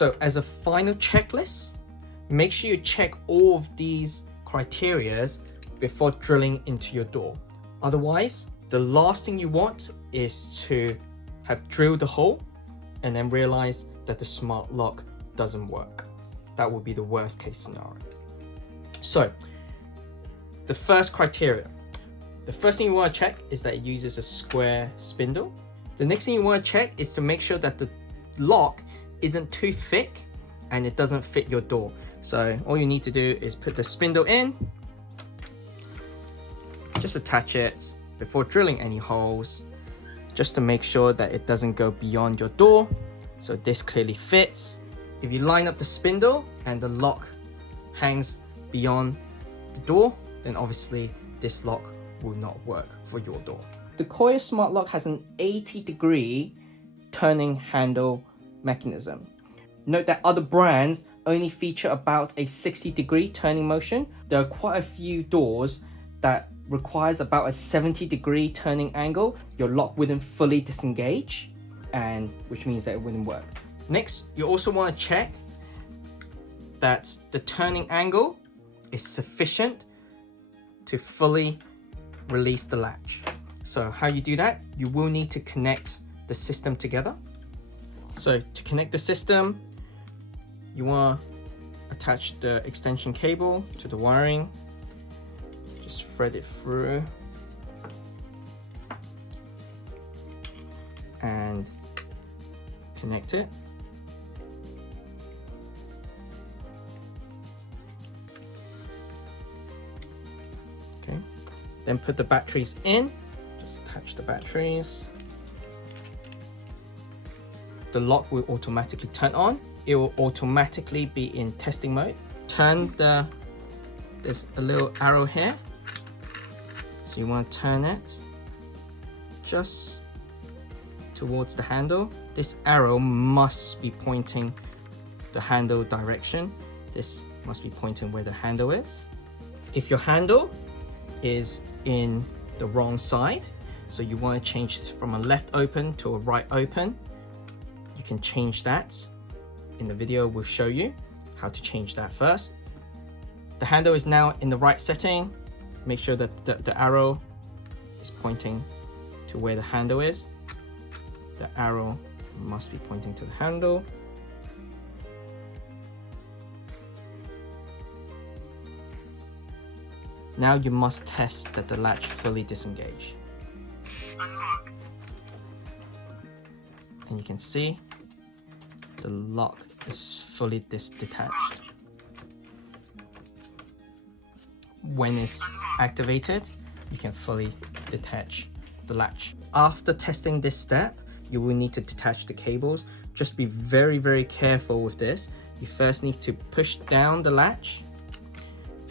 So as a final checklist, make sure you check all of these criteria before drilling into your door. Otherwise, the last thing you want is to have drilled the hole and then realize that the smart lock doesn't work. That would be the worst case scenario. So the first criteria, the first thing you want to check is that it uses a square spindle. The next thing you want to check is to make sure that the lock isn't too thick and it doesn't fit your door. So all you need to do is put the spindle in, just attach it before drilling any holes, just to make sure that it doesn't go beyond your door. So this clearly fits. If you line up the spindle and the lock hangs beyond the door, then obviously this lock will not work for your door. The Quoya smart lock has an 80-degree turning handle mechanism. Note that other brands only feature about a 60-degree turning motion. There are quite a few doors that requires about a 70-degree turning angle. Your lock wouldn't fully disengage, and which means that it wouldn't work. Next, you also want to check that the turning angle is sufficient to fully release the latch. So how you do that, you will need to connect the system together. So to connect the system, you want to attach the extension cable to the wiring. Just thread it through and connect it. Okay, then put the batteries in. Just attach the batteries. The lock will automatically turn on. It will automatically be in testing mode. There's a little arrow here. So you want to turn it just towards the handle. This arrow must be pointing the handle direction. This must be pointing where the handle is. If your handle is in the wrong side, so you want to change from a left open to a right open, you can change that. In the video, we'll show you how to change that first. The handle is now in the right setting. Make sure that the arrow is pointing to where the handle is. The arrow must be pointing to the handle. Now you must test that the latch fully disengage. And you can see the lock is fully detached. When it's activated, you can fully detach the latch. After testing this step, you will need to detach the cables. Just be very, very careful with this. You first need to push down the latch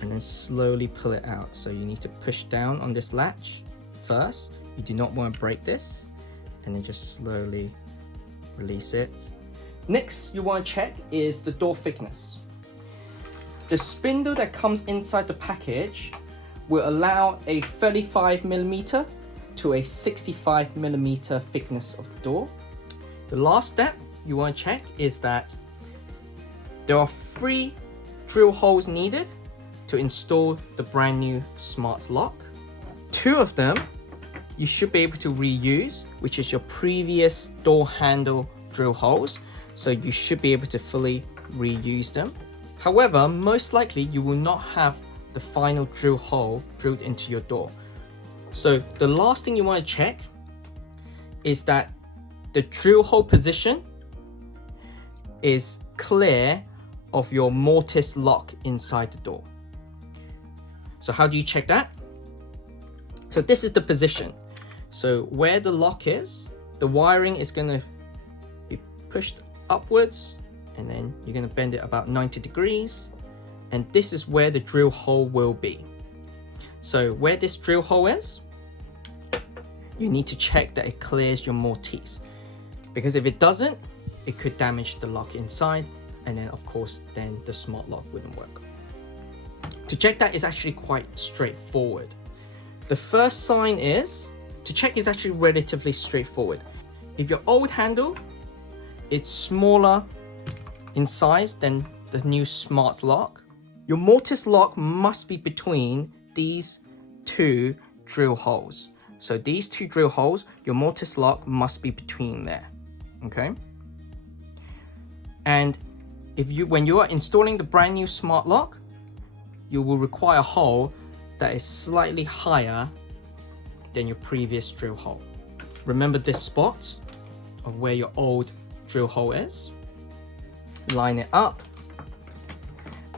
and then slowly pull it out. So you need to push down on this latch first. You do not want to break this, and then just slowly release it. Next, you want to check is the door thickness. The spindle that comes inside the package will allow a 35mm to a 65mm thickness of the door. The last step you want to check is that there are 3 drill holes needed to install the brand new smart lock. 2 of them you should be able to reuse, which is your previous door handle drill holes. So you should be able to fully reuse them. However, most likely you will not have the final drill hole drilled into your door. So the last thing you want to check is that the drill hole position is clear of your mortise lock inside the door. So how do you check that? So this is the position. So where the lock is, the wiring is going to be pushed upwards, and then you're going to bend it about 90 degrees, and this is where the drill hole will be. So where this drill hole is, you need to check that it clears your mortise, because if it doesn't, it could damage the lock inside, and then of course then the smart lock wouldn't work. To check that is actually quite straightforward. The first sign to check is actually relatively straightforward. If your old handle, it's smaller in size than the new smart lock. Your mortise lock must be between these two drill holes. So these two drill holes, your mortise lock must be between there, okay? And when you are installing the brand new smart lock, you will require a hole that is slightly higher than your previous drill hole. Remember this spot of where your old drill hole is. Line it up,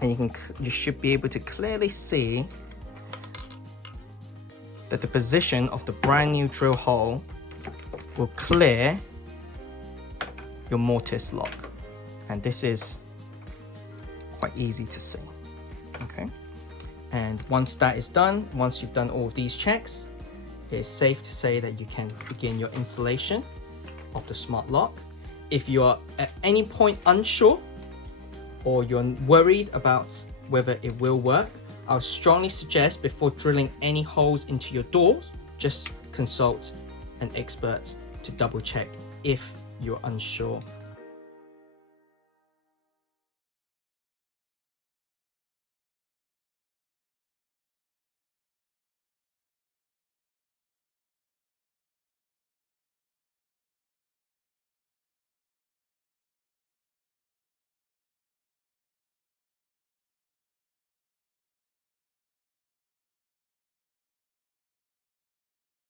and you should be able to clearly see that the position of the brand new drill hole will clear your mortise lock. And this is quite easy to see, okay? And once that is done, once you've done all of these checks, it's safe to say that you can begin your installation of the smart lock. If you are at any point unsure or you're worried about whether it will work, I would strongly suggest before drilling any holes into your doors, just consult an expert to double check if you're unsure